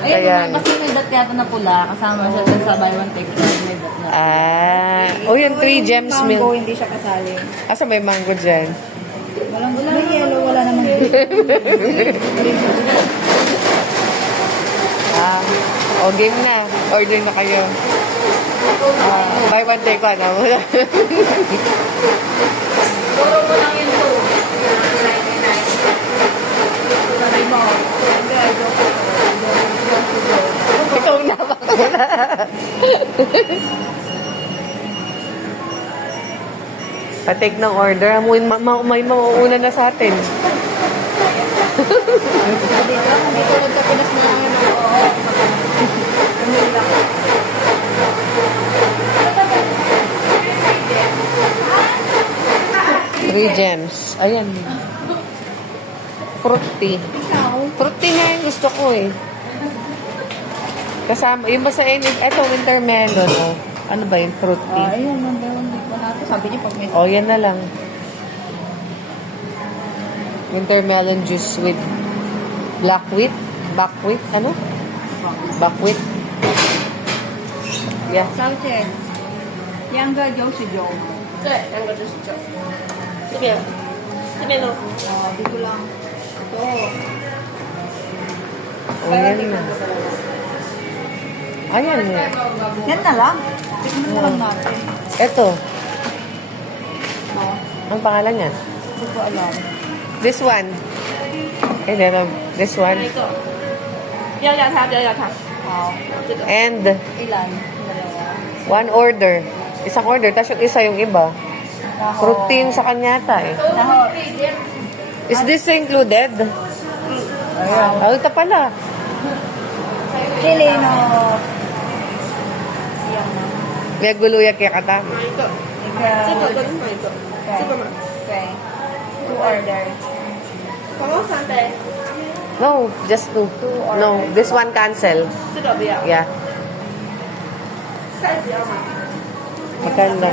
Ayan. Kasi may dot yata na pula. Kasama siya dun sa buy one take one. May dot na. Oh, yung 3 gems Mango, milk. hindi siya kasali. Asa may mango dyan? May yellow, wala namang Game na. Order na kayo. Buy one, take one. Puro mo lang yun to. Sabi mo. Ikaw na, baka na. Pa-take ng order. May mauuna na sa atin. Hindi tulad sa Pinas na lang yun. Three gems. Ayan. Fruity. Fruity nga yung gusto ko eh. Kasama, yung basta eto winter melon. Oh. Ano ba yun? Fruity. Ayun, hindi ko natin. Sabi niya pag may... Oh, yan na lang. Winter melon juice with black wheat. Buckwheat. Ano? Buckwheat. Yeah. 小姐，两个90九。对，两个就是九。这边，这边咯。Dito lang. Ito. Oh, yan na. Ayan eh. Yan na lang. Tignan na lang natin. Eto. Oh, Ang pangalan niya? hindi ko alam. This one. Eh, meron. This one. 要要它，不要要它。 Wow. 这个。 And Ilan? Dalawa. one order. Isang order, tapos yung isa yung iba. Naho. Fruity yung sa kanya ata eh. Naho. Is this included? Ayan. Oh, ito pala. Chili no. May guluya kaya kata. 哪一个？ Ikaw. 这个跟哪一个？这个吗？ Okay. Two orders. 总共3杯。 No, just two. No, this one cancel. 这个不要。 Yeah. 袋子要吗？ Magkano?